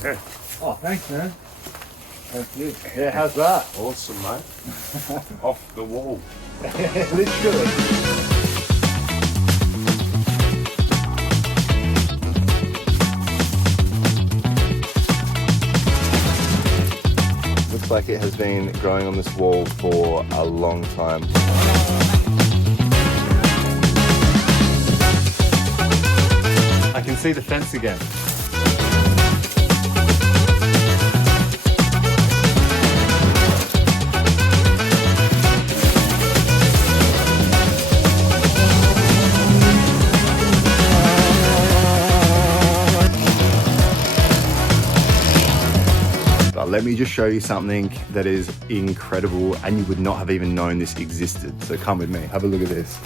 Oh, thanks, man. Thank you. Yeah, how's that? Awesome, mate. Off the wall. Literally. Looks like it has been growing on this wall for a long time. I can see the fence again. Let me just show you something that is incredible and you would not have even known this existed. So come with me, have a look at this.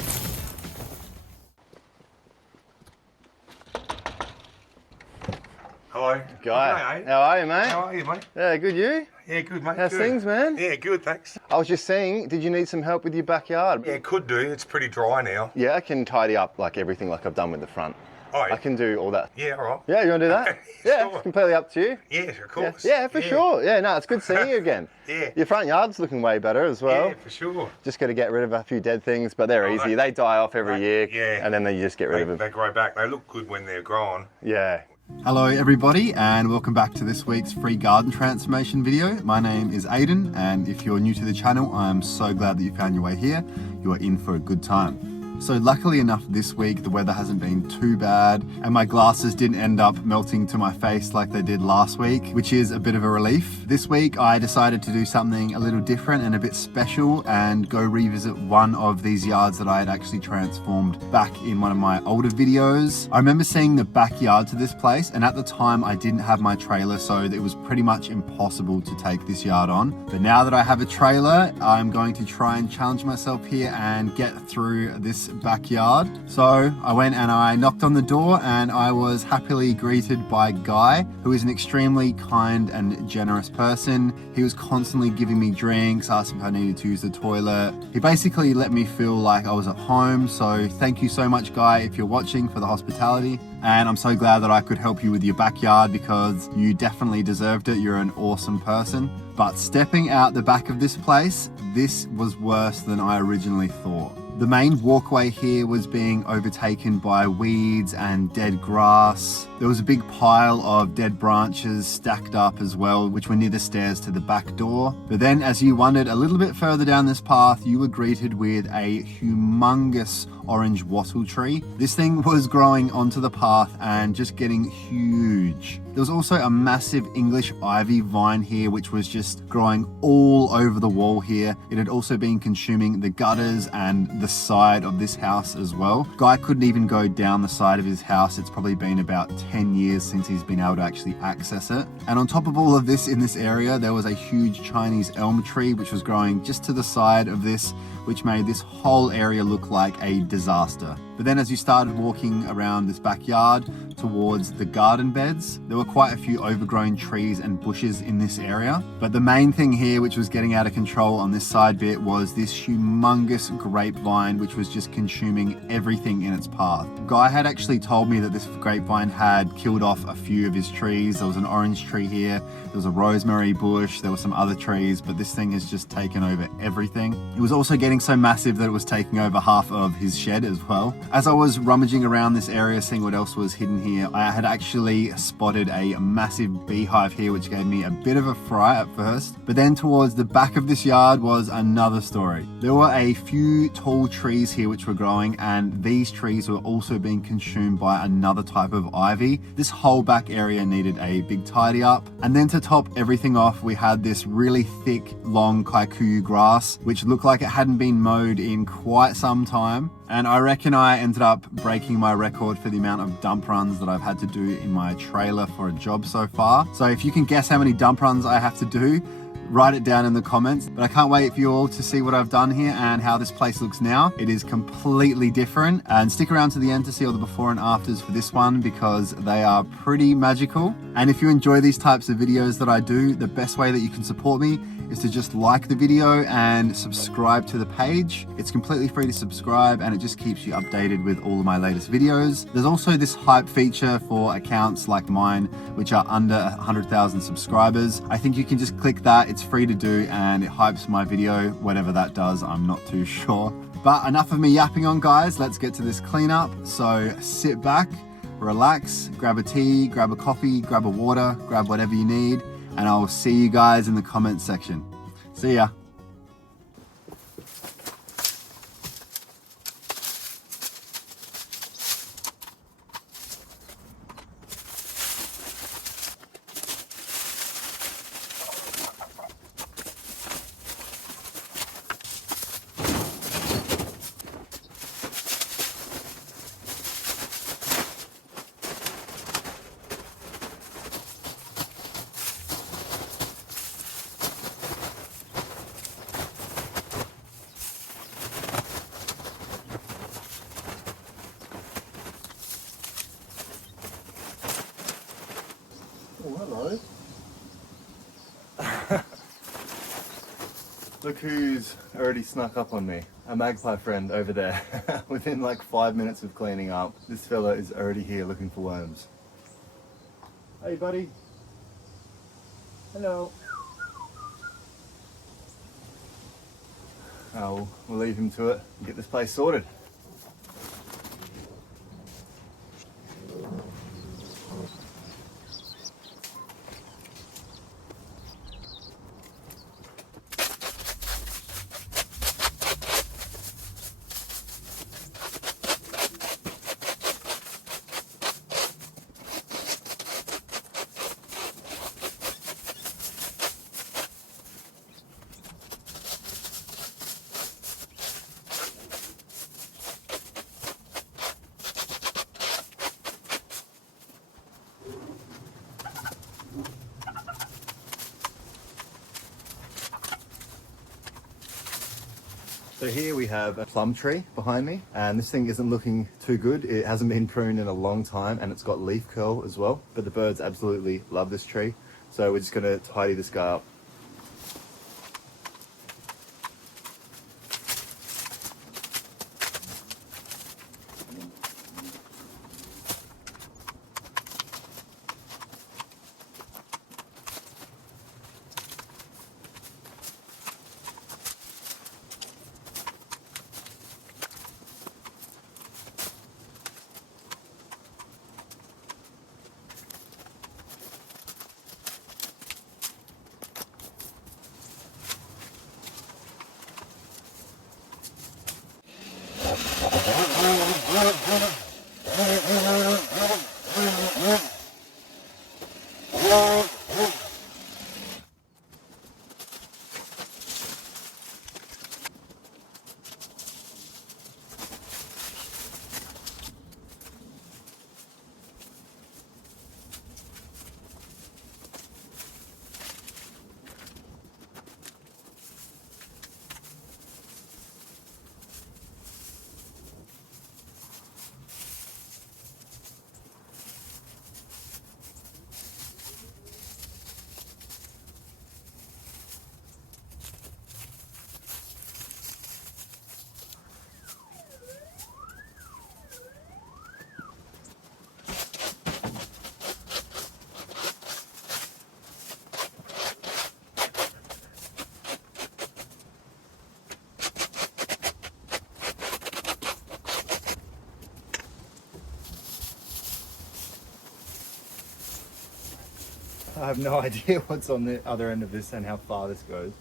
Hello. Guy, Okay, how are you, mate? How are you, mate? Yeah, good, you? Yeah, good, mate. How's good. things, man? Yeah, good, thanks. I was just saying, did you need some help with your backyard? Yeah, could do. It's pretty dry now. Yeah, I can tidy up like everything like I've done with the front. Oh, yeah. I can do all that. Yeah, all right. Yeah, you want to do that? Yeah, Sure. it's completely up to you. Yeah, of course. Yeah, for sure. Yeah, no, it's good seeing you again. Yeah. Your front yard's looking way better as well. Yeah, for sure. Just got to get rid of a few dead things, but they're easy. They die off every year, yeah. and then you just get rid of them. They grow back. They look good when they're grown. Yeah. Hello everybody, and welcome back to this week's free garden transformation video. My name is Aidan, and if you're new to the channel, I'm so glad that you found your way here. You are in for a good time. So luckily enough this week the weather hasn't been too bad and my glasses didn't end up melting to my face like they did last week, which is a bit of a relief. This week I decided to do something a little different and a bit special and go revisit one of these yards that I had actually transformed back in one of my older videos. I remember seeing the backyard to this place, and at the time I didn't have my trailer, so it was pretty much impossible to take this yard on. But now that I have a trailer, I'm going to try and challenge myself here and get through this backyard. So I went and I knocked on the door and I was happily greeted by Guy, who is an extremely kind and generous person. He was constantly giving me drinks, asking if I needed to use the toilet. He basically let me feel like I was at home. So thank you so much, Guy, if you're watching, for the hospitality. And I'm so glad that I could help you with your backyard because you definitely deserved it. You're an awesome person. But stepping out the back of this place, this was worse than I originally thought. The main walkway here was being overtaken by weeds and dead grass. There was a big pile of dead branches stacked up as well, which were near the stairs to the back door. But then as you wandered a little bit further down this path, you were greeted with a humongous orange wattle tree. This thing was growing onto the path and just getting huge. There was also a massive English ivy vine here, which was just growing all over the wall here. It had also been consuming the gutters and the side of this house as well. Guy couldn't even go down the side of his house. It's probably been about 10 years since he's been able to actually access it. And on top of all of this, in this area, there was a huge Chinese elm tree, which was growing just to the side of this, which made this whole area look like a disaster. But then as you started walking around this backyard towards the garden beds, there were quite a few overgrown trees and bushes in this area. But the main thing here, which was getting out of control on this side bit, was this humongous grapevine, which was just consuming everything in its path. Guy had actually told me that this grapevine had killed off a few of his trees. There was an orange tree here, there was a rosemary bush, there were some other trees, but this thing has just taken over everything. It was also getting so massive that it was taking over half of his shed as well. As I was rummaging around this area, seeing what else was hidden here, I had actually spotted a massive beehive here, which gave me a bit of a fright at first. But then towards the back of this yard was another story. There were a few tall trees here which were growing, and these trees were also being consumed by another type of ivy. This whole back area needed a big tidy up. And then to top everything off, we had this really thick, long kikuyu grass, which looked like it hadn't been mowed in quite some time. And I reckon I ended up breaking my record for the amount of dump runs that I've had to do in my trailer for a job so far. So if you can guess how many dump runs I have to do, write it down in the comments. But I can't wait for you all to see what I've done here and how this place looks now. It is completely different. And stick around to the end to see all the before and afters for this one because they are pretty magical. And if you enjoy these types of videos that I do, the best way that you can support me is to just like the video and subscribe to the page. It's completely free to subscribe and it just keeps you updated with all of my latest videos. There's also this hype feature for accounts like mine, which are under 100,000 subscribers. I think you can just click that. It's free to do and it hypes my video. Whatever that does, I'm not too sure. But enough of me yapping on, guys. Let's get to this cleanup. So sit back, relax, grab a tea, grab a coffee, grab a water, grab whatever you need, and I will see you guys in the comments section. See ya. Oh, hello. Look who's already snuck up on me. A magpie friend over there. Within like 5 minutes of cleaning up, this fella is already here looking for worms. Hey buddy. Hello. Oh, we'll leave him to it and get this place sorted. So here we have a plum tree behind me, and this thing isn't looking too good. It hasn't been pruned in a long time and it's got leaf curl as well, but the birds absolutely love this tree. So we're just gonna tidy this guy up. I have no idea what's on the other end of this and how far this goes.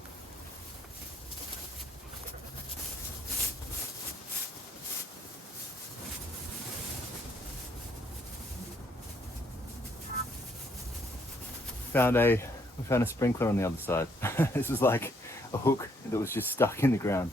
We found a sprinkler on the other side. This is like a hook that was just stuck in the ground.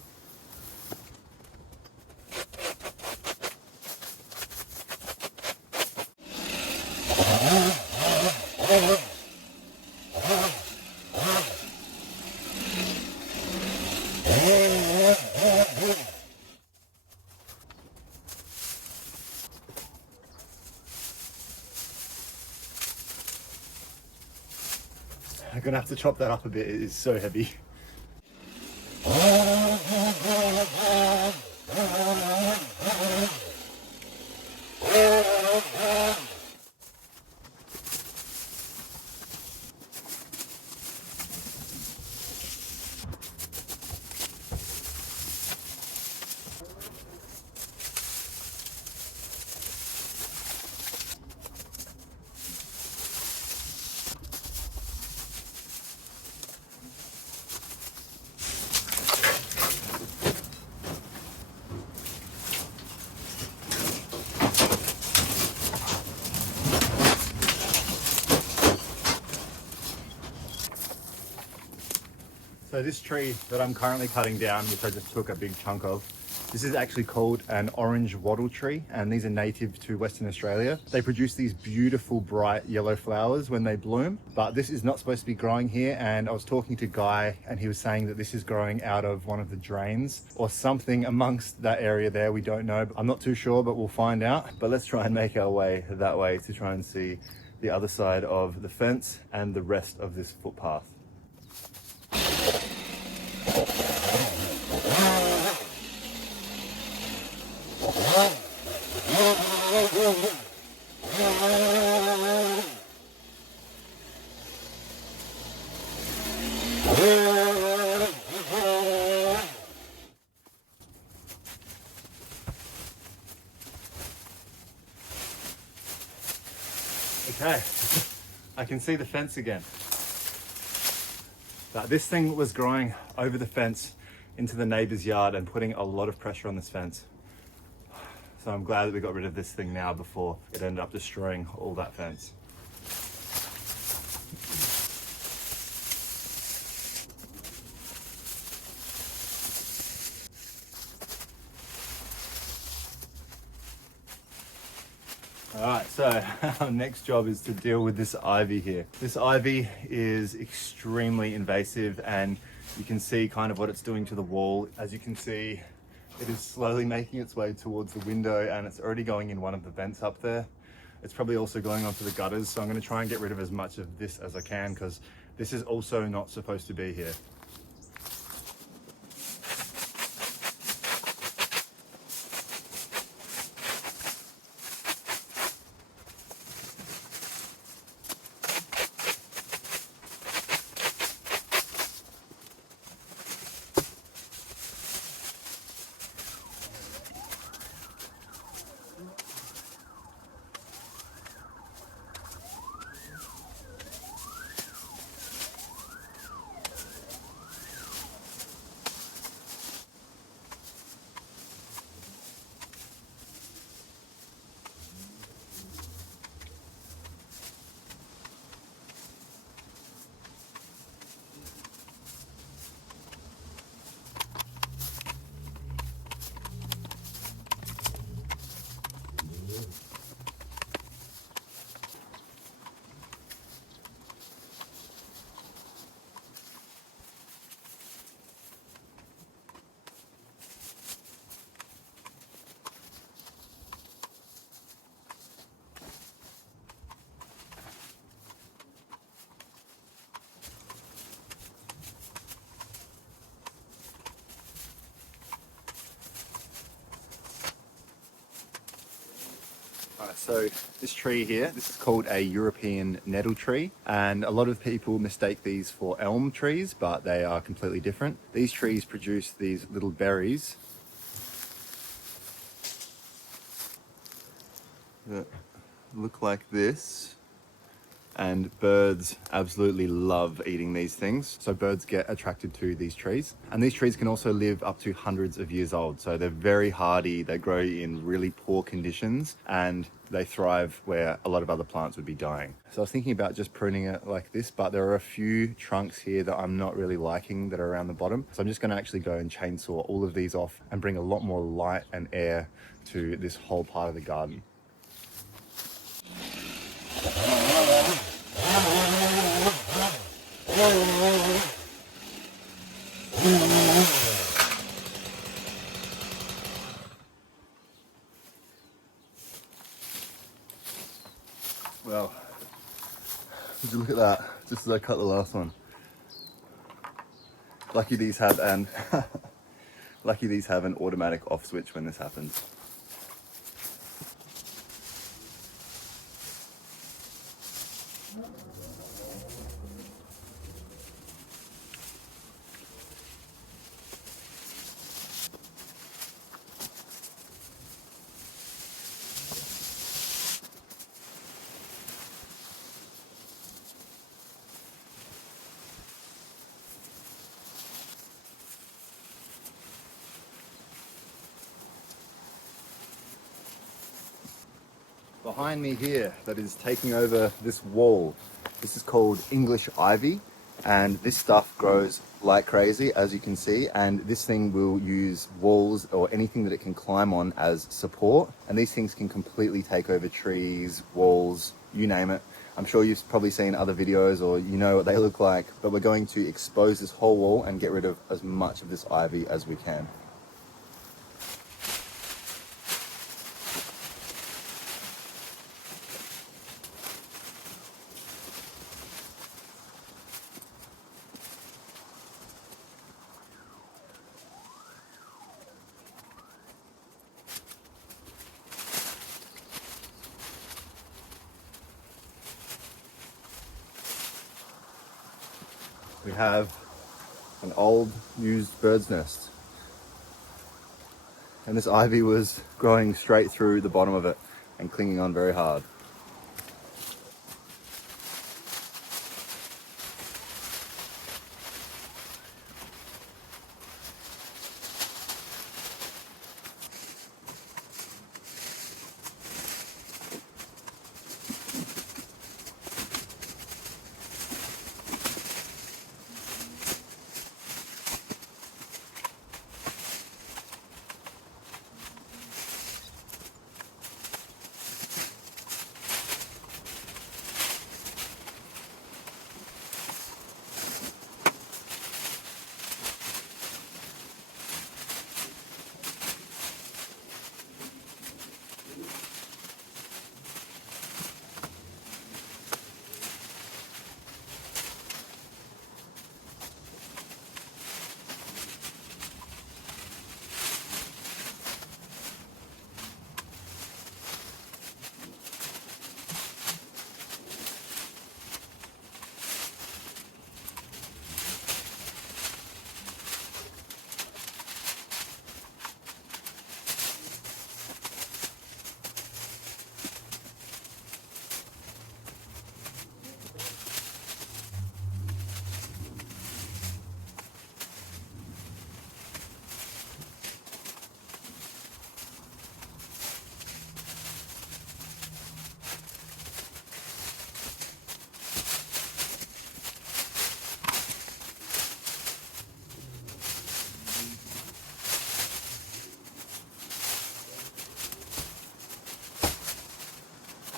I'm gonna have to chop that up a bit, it is so heavy. So this tree that I'm currently cutting down, which I just took a big chunk of, this is actually called an orange wattle tree, and these are native to Western Australia. They produce these beautiful bright yellow flowers when they bloom, but this is not supposed to be growing here. And I was talking to Guy and he was saying that this is growing out of one of the drains or something amongst that area there. We don't know. I'm not too sure, but we'll find out. But let's try and make our way that way to try and see the other side of the fence and the rest of this footpath. Okay, I can see the fence again. But this thing was growing over the fence into the neighbor's yard and putting a lot of pressure on this fence. So I'm glad that we got rid of this thing now before it ended up destroying all that fence. Alright, so our next job is to deal with this ivy here. This ivy is extremely invasive, and you can see kind of what it's doing to the wall. As you can see, it is slowly making its way towards the window, and it's already going in one of the vents up there. It's probably also going onto the gutters, so I'm going to try and get rid of as much of this as I can, because this is also not supposed to be here. So this tree here, this is called a European nettle tree, and a lot of people mistake these for elm trees, but they are completely different. These trees produce these little berries that look like this, and birds absolutely love eating these things. So birds get attracted to these trees, and these trees can also live up to hundreds of years old. So they're very hardy, they grow in really poor conditions, and they thrive where a lot of other plants would be dying. So I was thinking about just pruning it like this, but there are a few trunks here that I'm not really liking that are around the bottom. So I'm just going to actually go and chainsaw all of these off and bring a lot more light and air to this whole part of the garden. Well, would you look at that, just as I cut the last one. Lucky these have an automatic off switch when this happens. Behind me here, that is taking over this wall, this is called English ivy, And this stuff grows like crazy, as you can see, and this thing will use walls or anything that it can climb on as support. And these things can completely take over trees, walls, you name it. I'm sure you've probably seen other videos or you know what they look like, but we're going to expose this whole wall and get rid of as much of this ivy as we can. We have an old used bird's nest, and this ivy was growing straight through the bottom of it and clinging on very hard.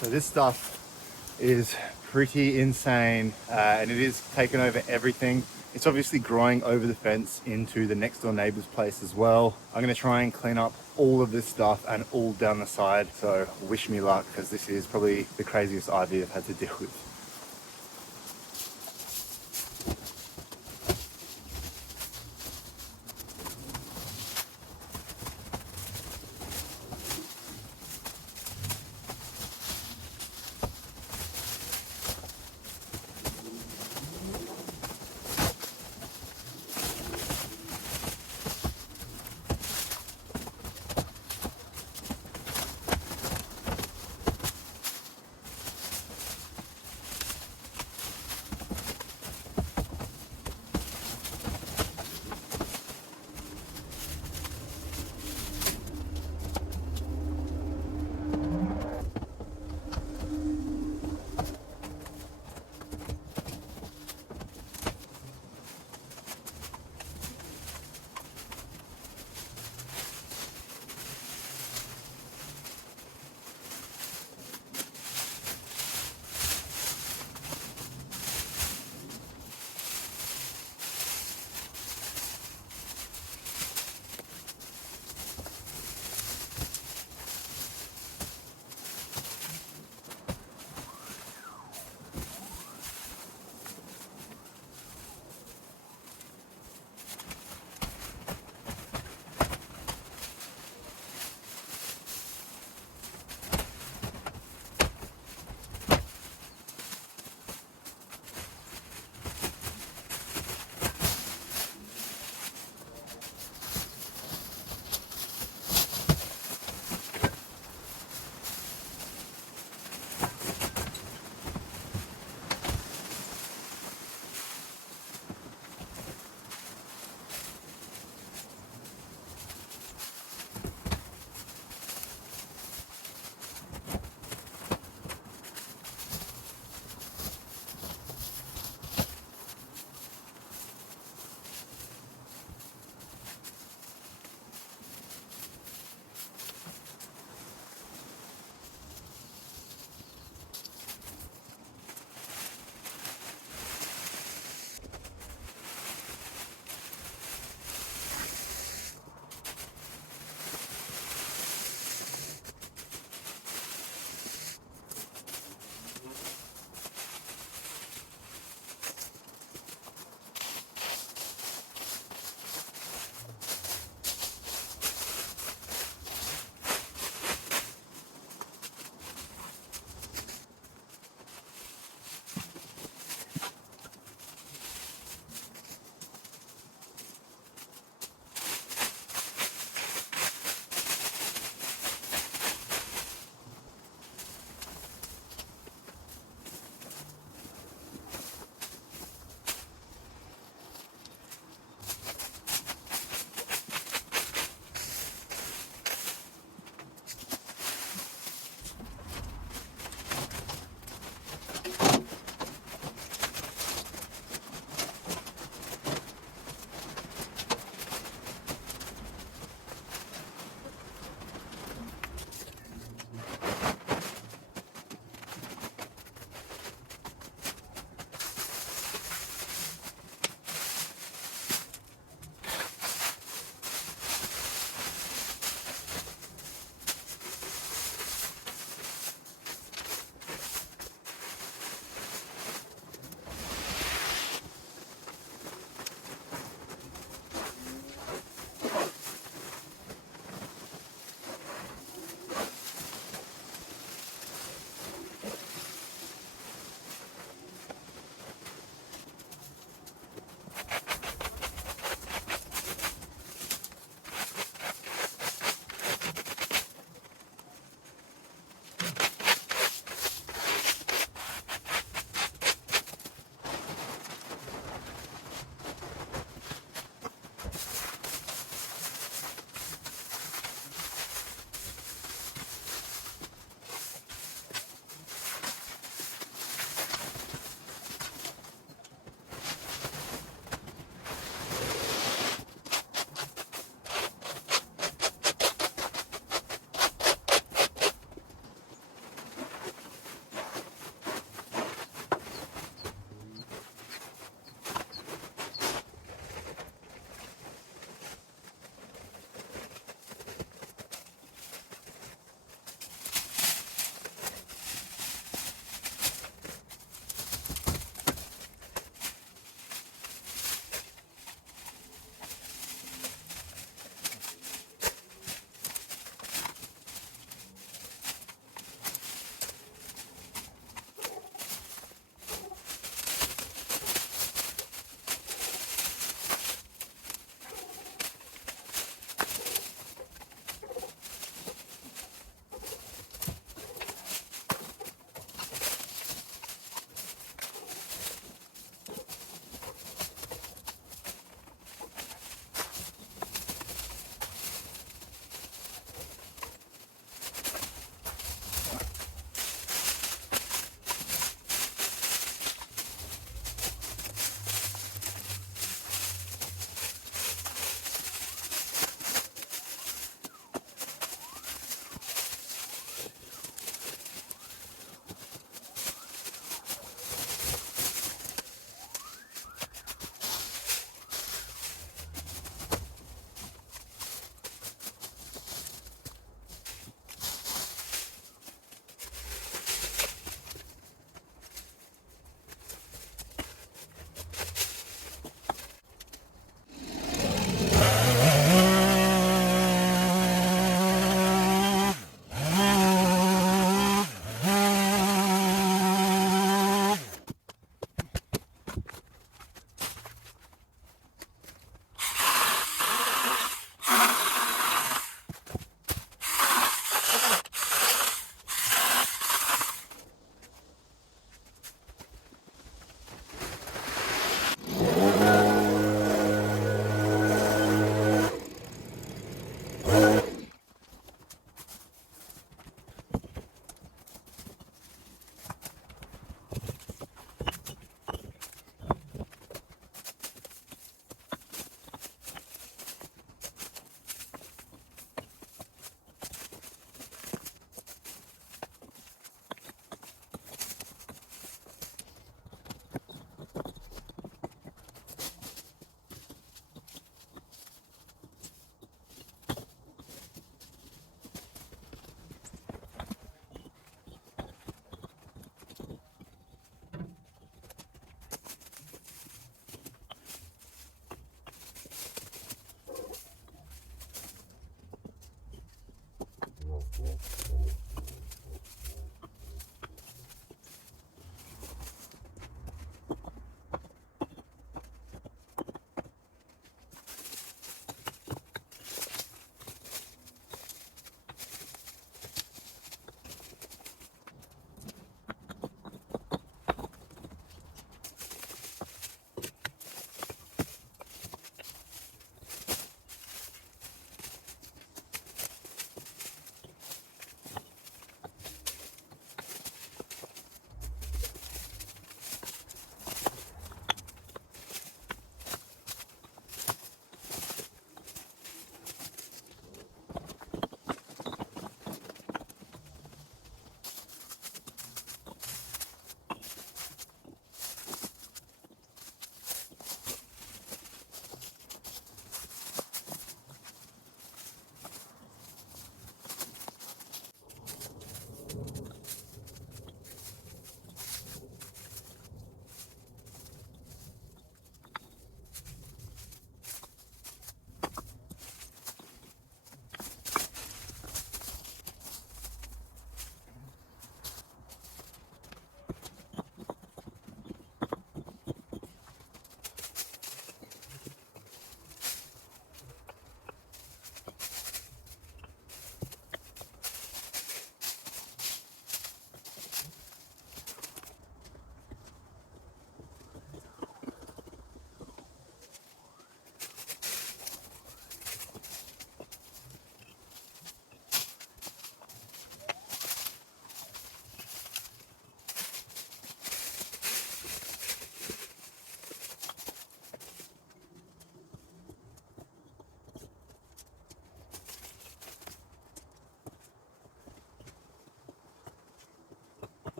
So this stuff is pretty insane, and it is taken over everything. It's obviously growing over the fence into the next door neighbor's place as well. I'm gonna try and clean up all of this stuff and all down the side. So wish me luck, because this is probably the craziest ivy I've had to deal with.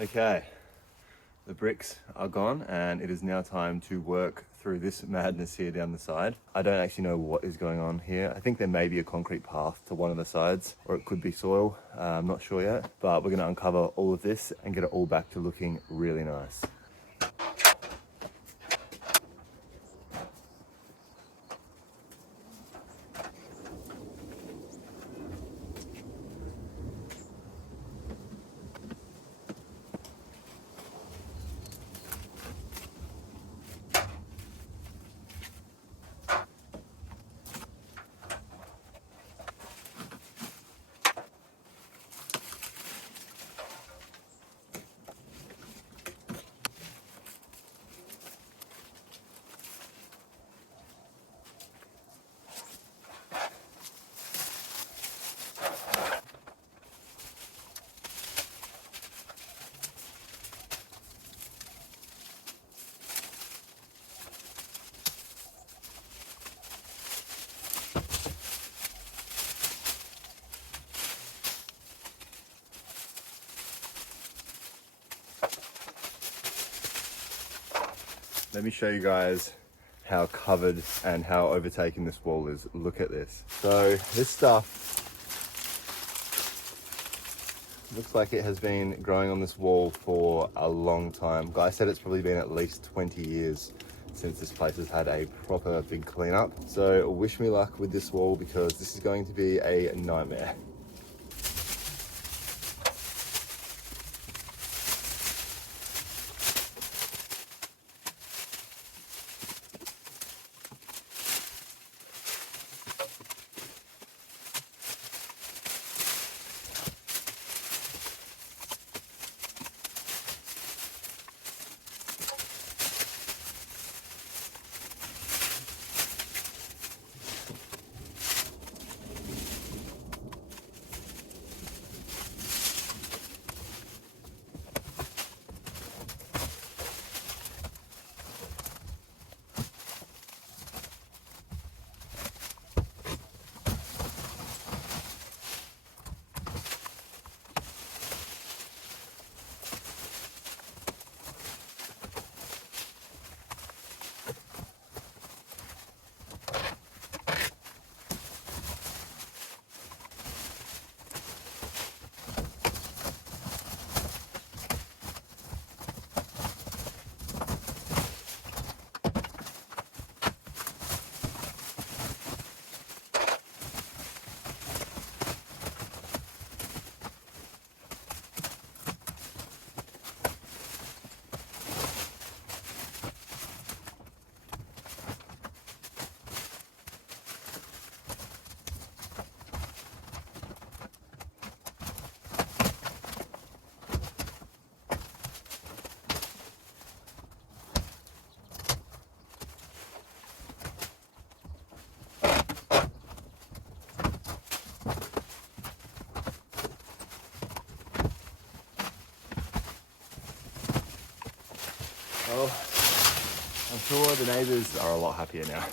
Okay, the bricks are gone and it is now time to work through this madness here down the side. I don't actually know what is going on here. I think there may be a concrete path to one of the sides, or it could be soil. I'm not sure yet, but we're gonna uncover all of this and get it all back to looking really nice. Let me show you guys how covered and how overtaken this wall is. Look at this. So this stuff looks like it has been growing on this wall for a long time. Guy said it's probably been at least 20 years since this place has had a proper big cleanup. So wish me luck with this wall because this is going to be a nightmare. Well, I'm sure the neighbours are a lot happier now.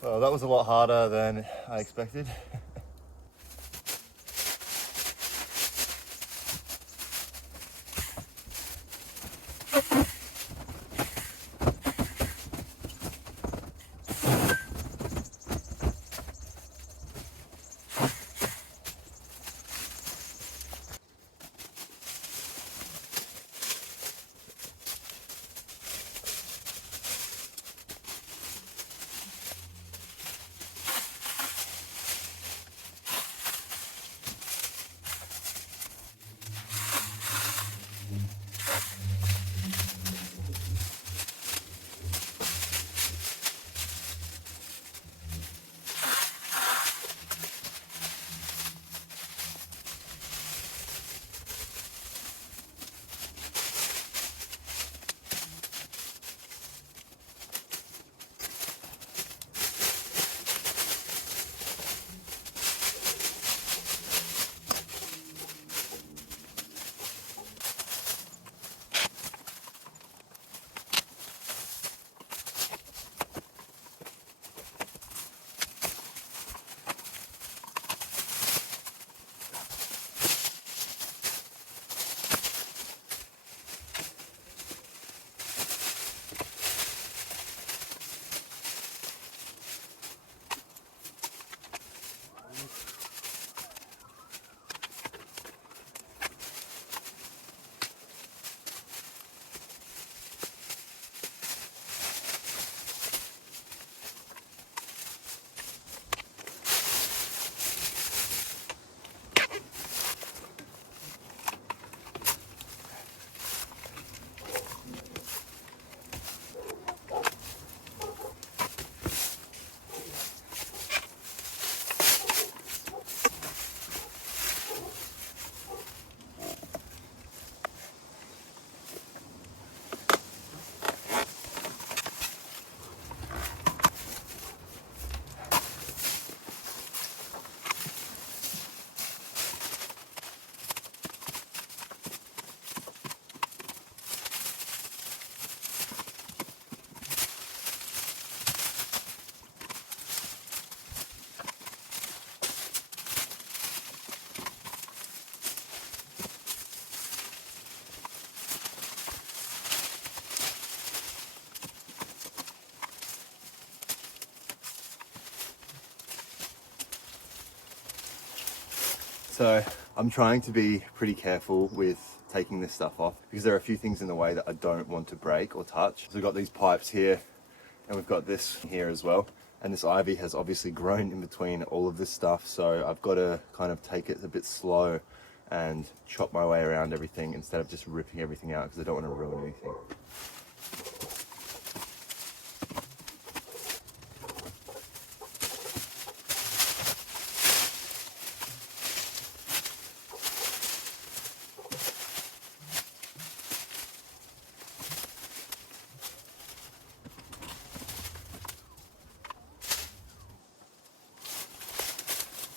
Well, that was a lot harder than I expected. So I'm trying to be pretty careful with taking this stuff off because there are a few things in the way that I don't want to break or touch. So we've got these pipes here and we've got this here as well. And this ivy has obviously grown in between all of this stuff. So I've got to kind of take it a bit slow and chop my way around everything instead of just ripping everything out because I don't want to ruin anything.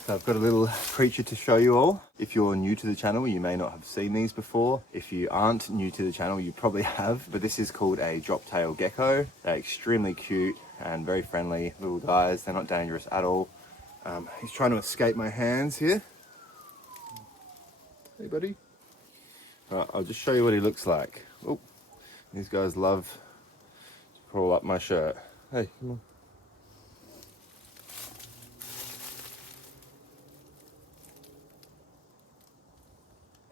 So I've got a little creature to show you all. If you're new to the channel, you may not have seen these before. If you aren't new to the channel, you probably have, but this is called a drop-tail gecko. They're extremely cute and very friendly little guys. They're not dangerous at all. He's trying to escape my hands here. Hey, buddy. I'll just show you what he looks like. Oh, these guys love to crawl up my shirt. Hey, come on.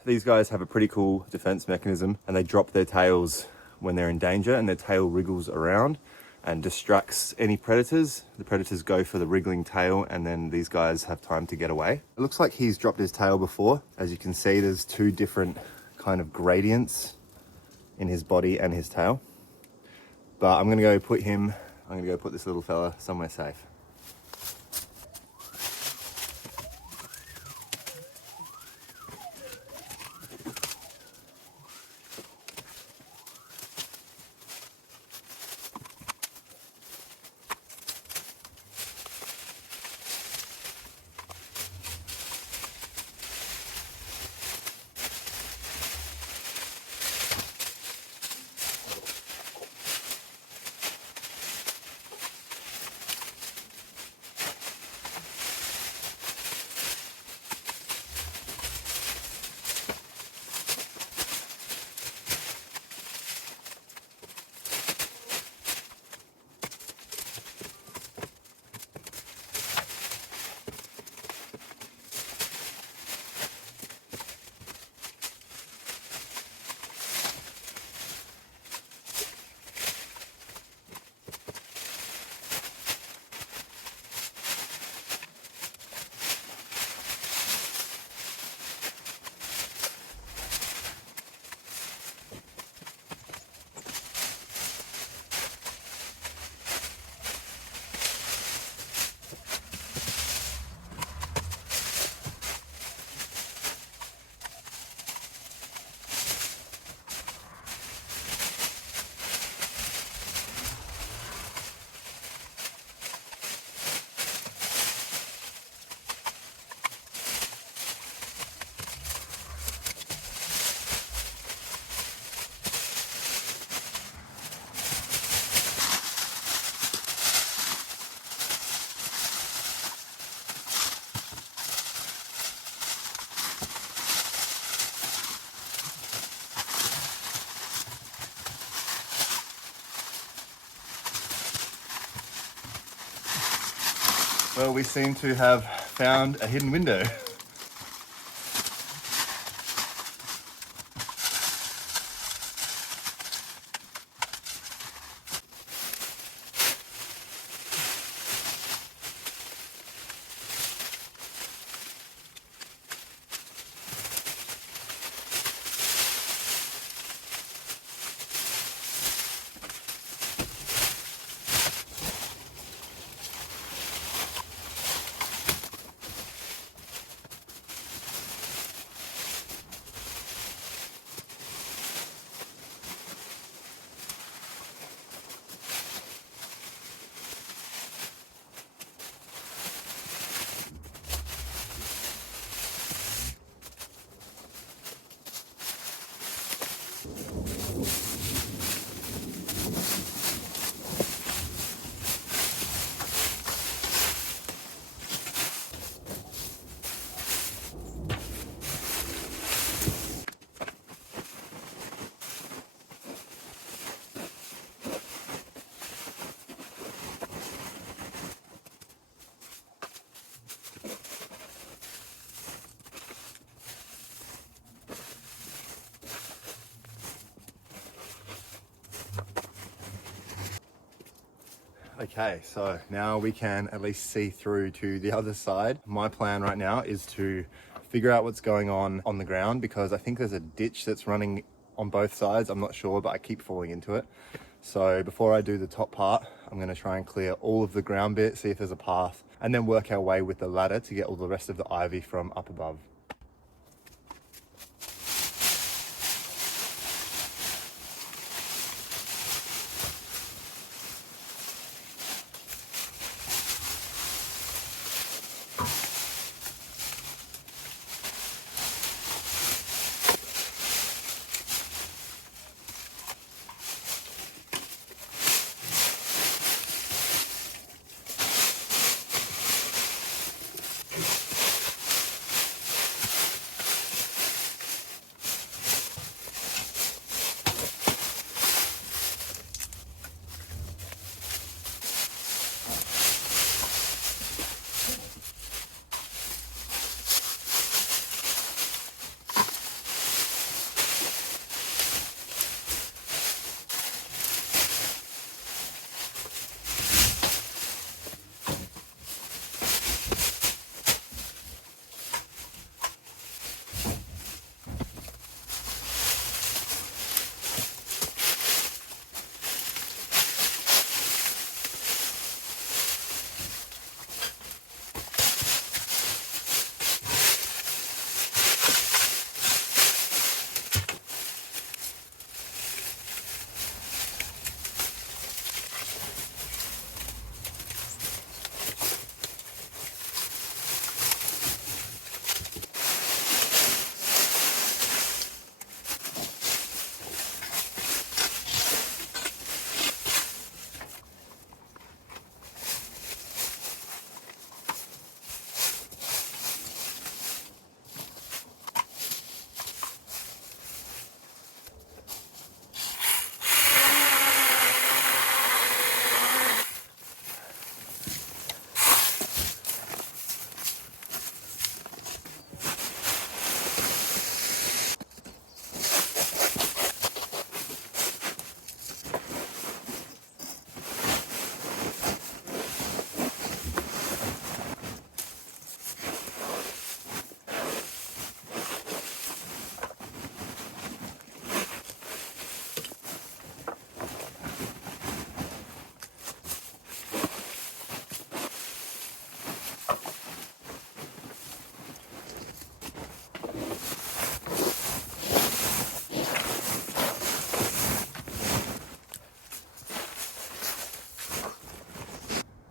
These guys have a pretty cool defense mechanism and they drop their tails when they're in danger, and their tail wriggles around and distracts any predators. The predators go for the wriggling tail and then these guys have time to get away. It looks like he's dropped his tail before. As you can see, there's two different kind of gradients in his body and his tail. But I'm gonna go put this little fella somewhere safe. Well, we seem to have found a hidden window. Okay, so now we can at least see through to the other side. My plan right now is to figure out what's going on the ground, because I think there's a ditch that's running on both sides. I'm not sure, but I keep falling into it. So before I do the top part, I'm going to try and clear all of the ground bit, see if there's a path, and then work our way with the ladder to get all the rest of the ivy from up above.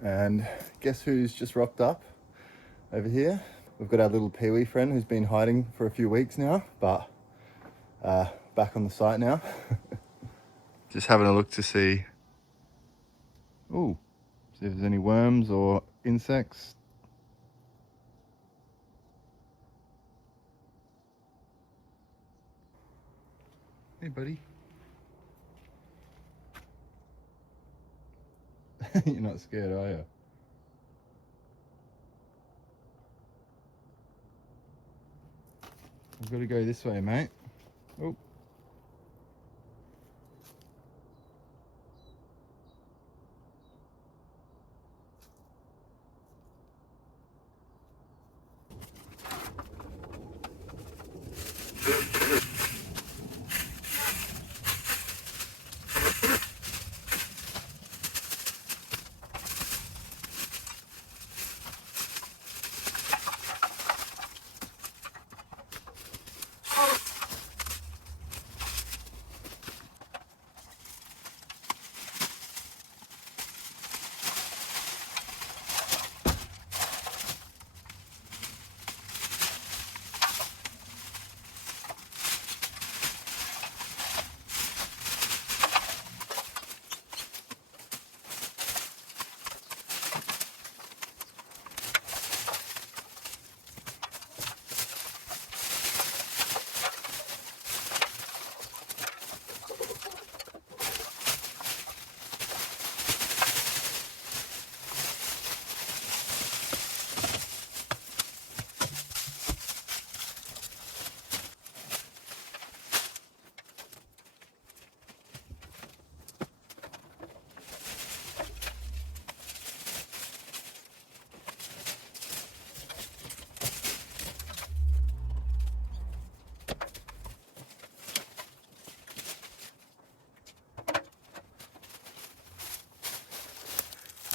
And guess who's just rocked up over here? We've got our little peewee friend who's been hiding for a few weeks now, but back on the site now. Just having a look to see, see if there's any worms or insects. Hey, buddy. You're not scared, are you? We've got to go this way, mate. Oh.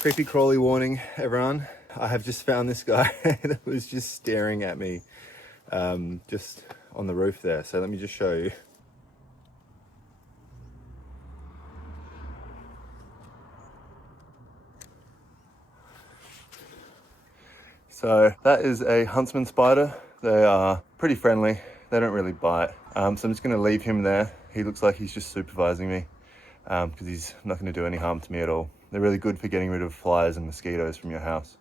Creepy crawly warning, everyone. I have just found this guy that was just staring at me just on the roof there. So let me just show you. So that is a huntsman spider. They are pretty friendly. They don't really bite. So I'm just gonna leave him there. He looks like he's just supervising me because he's not gonna do any harm to me at all. They're really good for getting rid of flies and mosquitoes from your house.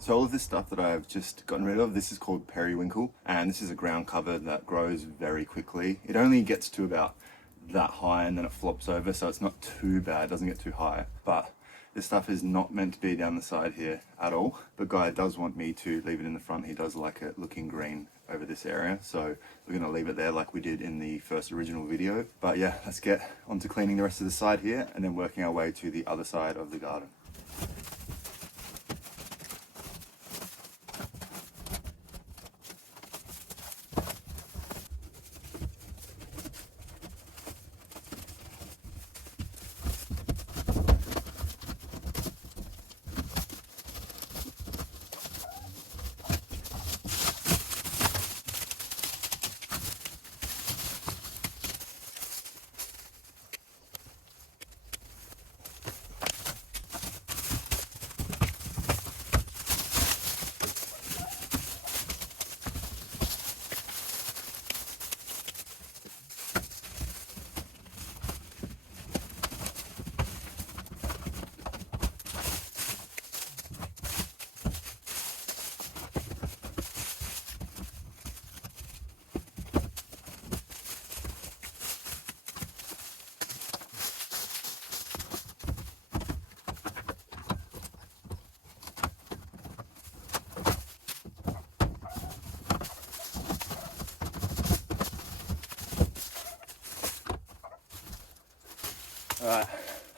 So all of this stuff that I've just gotten rid of, this is called periwinkle, and this is a ground cover that grows very quickly. It only gets to about that high and then it flops over, so it's not too bad, it doesn't get too high. But this stuff is not meant to be down the side here at all. But Guy does want me to leave it in the front. He does like it looking green over this area, so we're gonna leave it there like we did in the first original video. But yeah, let's get on to cleaning the rest of the side here and then working our way to the other side of the garden. Alright,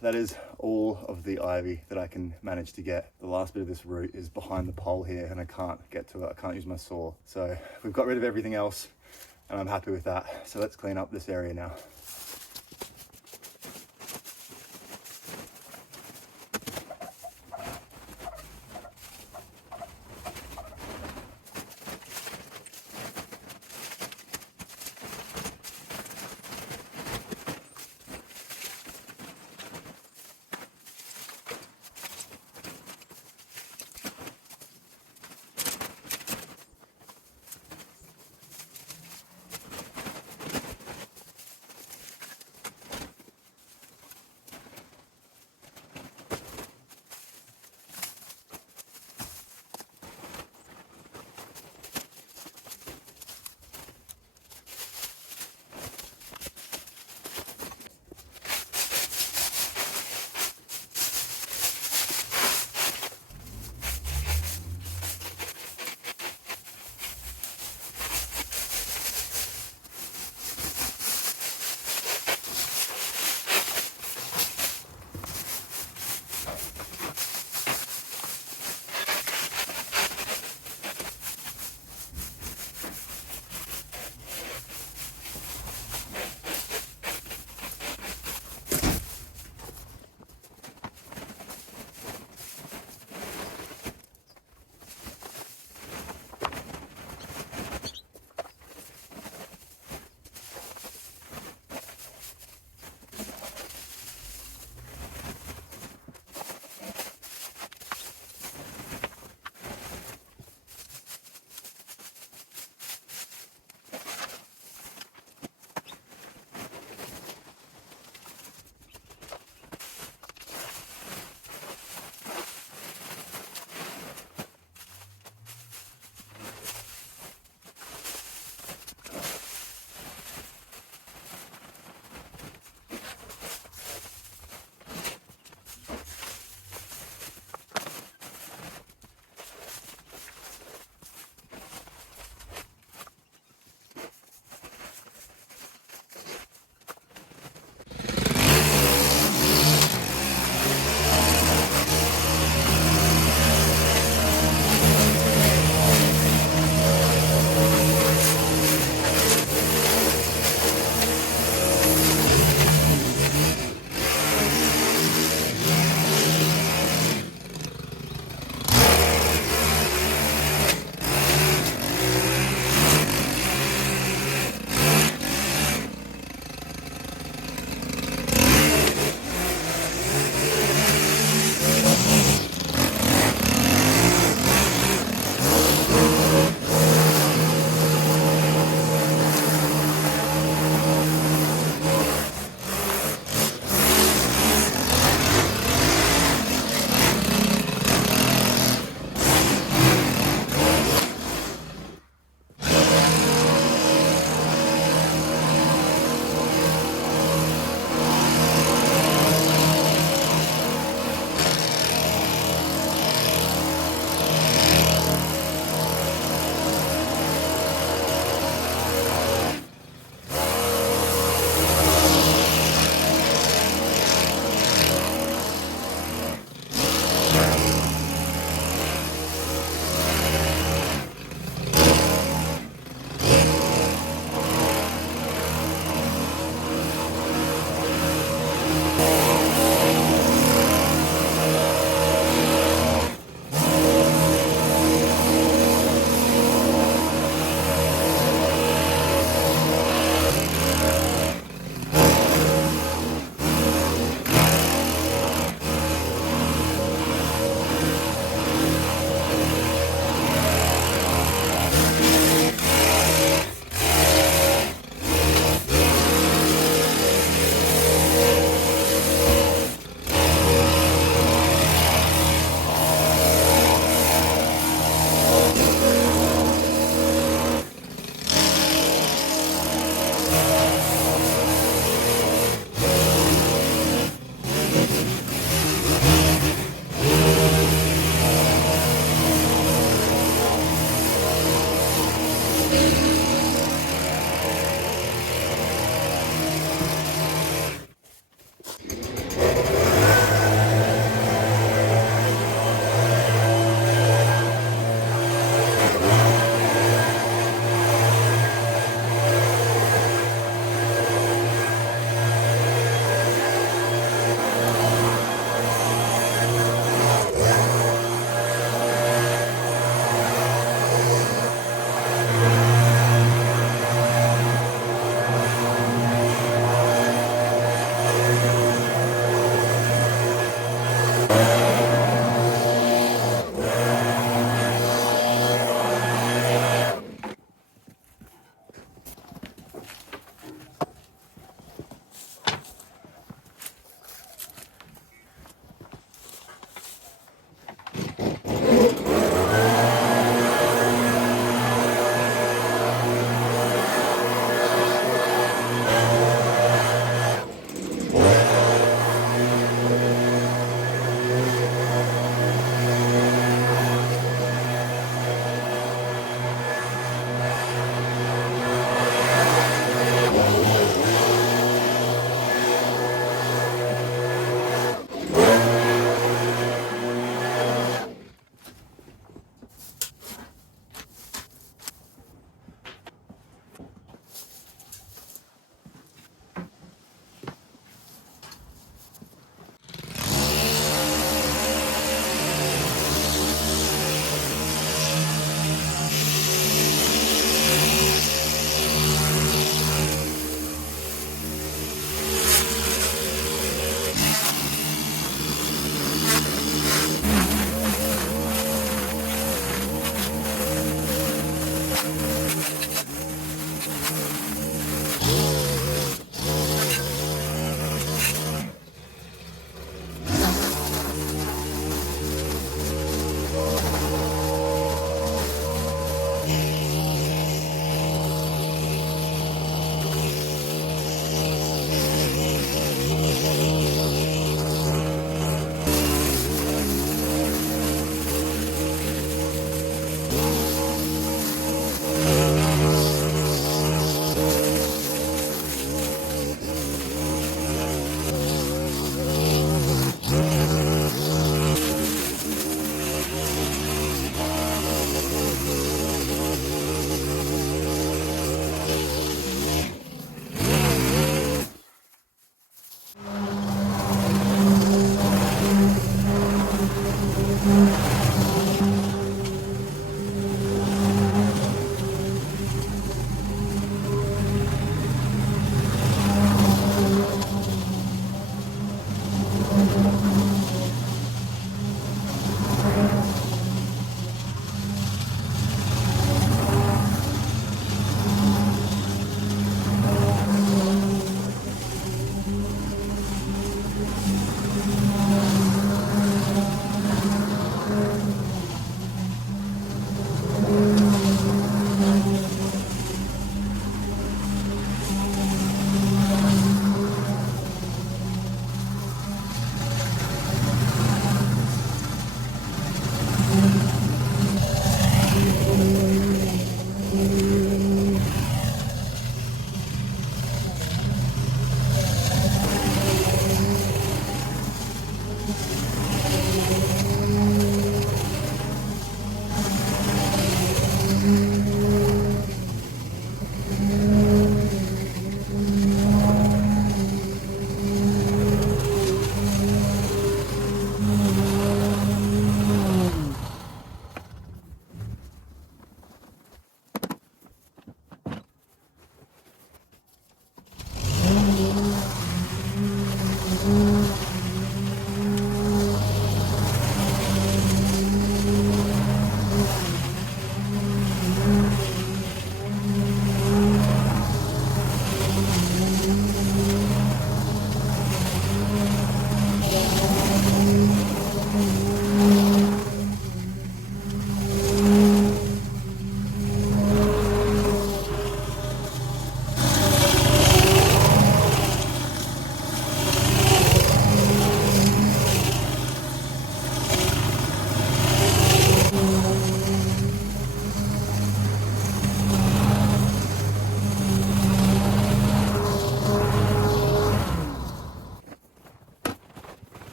that is all of the ivy that I can manage to get. The last bit of this root is behind the pole here and I can't get to it. I can't use my saw. So we've got rid of everything else and I'm happy with that. So let's clean up this area now.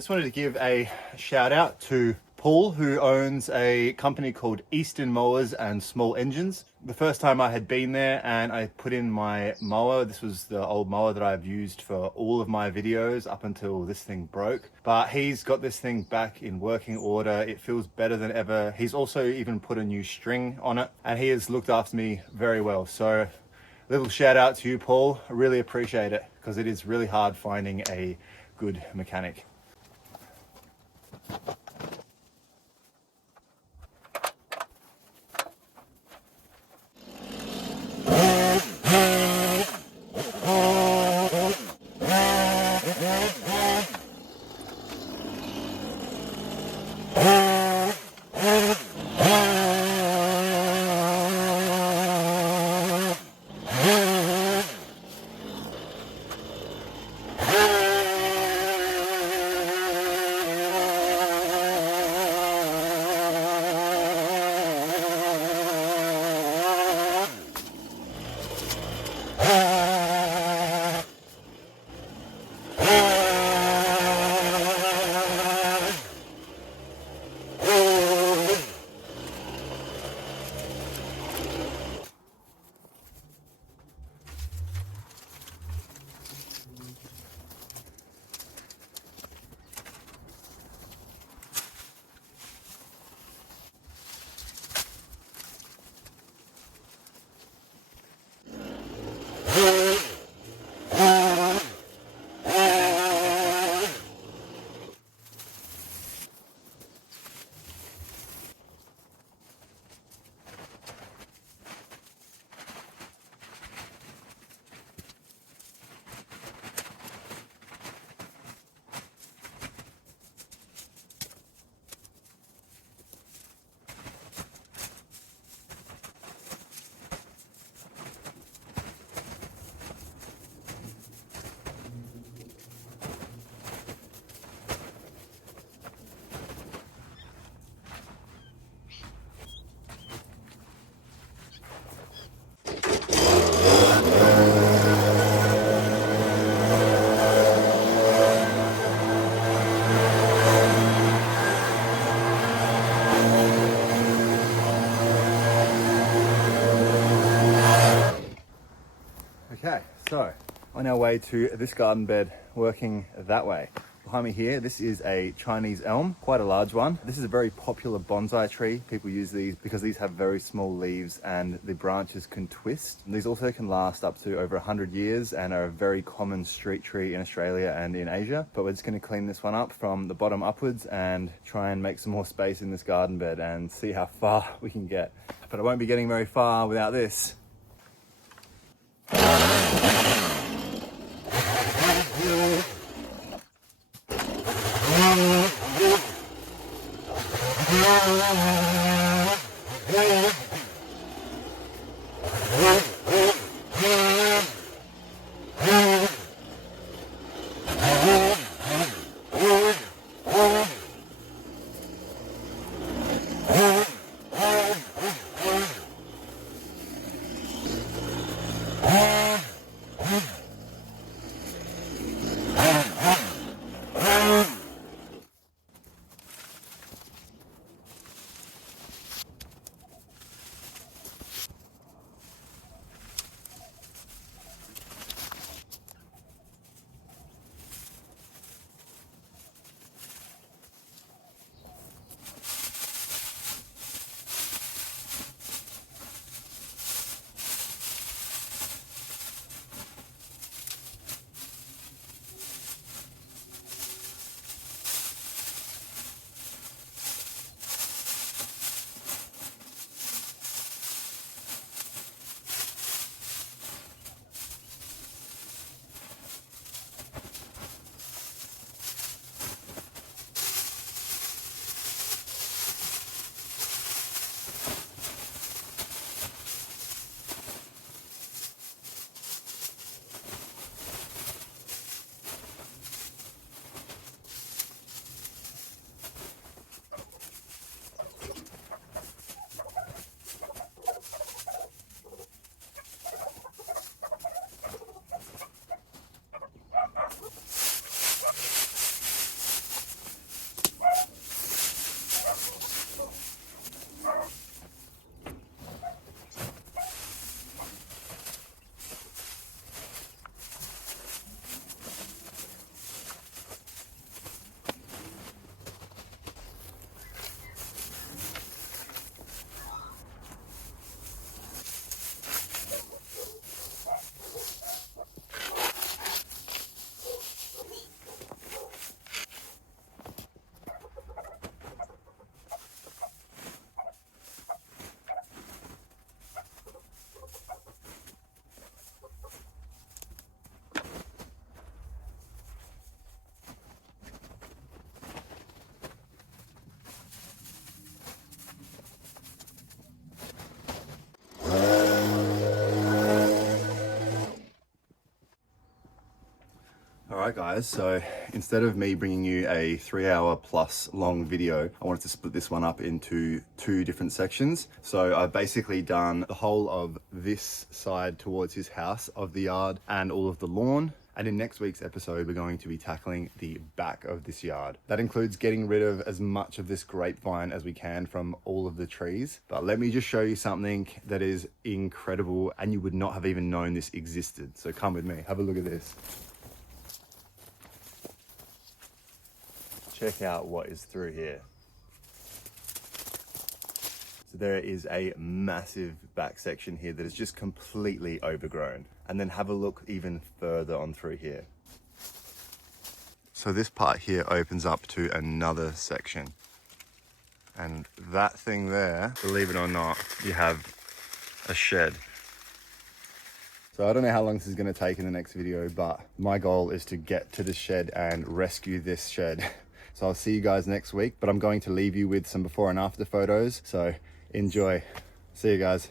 just wanted to give a shout out to Paul, who owns a company called Eastern Mowers and Small Engines. The first time I had been there and I put in my mower, this was the old mower that I've used for all of my videos up until this thing broke. But he's got this thing back in working order. It feels better than ever. He's also even put a new string on it and he has looked after me very well. So little shout out to you, Paul. I really appreciate it because it is really hard finding a good mechanic. Okay, so on our way to this garden bed working that way. Behind me here, this is a Chinese elm, quite a large one. This is a very popular bonsai tree. People use these because these have very small leaves and the branches can twist. These also can last up to over 100 years and are a very common street tree in Australia and in Asia. But we're just going to clean this one up from the bottom upwards and try and make some more space in this garden bed and see how far we can get. But I won't be getting very far without this. All right guys, so instead of me bringing you a 3-hour plus long video, I wanted to split this one up into 2 different sections. So I've basically done the whole of this side towards his house of the yard and all of the lawn. And in next week's episode, we're going to be tackling the back of this yard. That includes getting rid of as much of this grapevine as we can from all of the trees. But let me just show you something that is incredible and you would not have even known this existed. So come with me, have a look at this. Check out what is through here. So there is a massive back section here that is just completely overgrown. And then have a look even further on through here. So this part here opens up to another section. And that thing there, believe it or not, you have a shed. So I don't know how long this is going to take in the next video, but my goal is to get to this shed and rescue this shed. So I'll see you guys next week, but I'm going to leave you with some before and after photos. So enjoy. See you guys.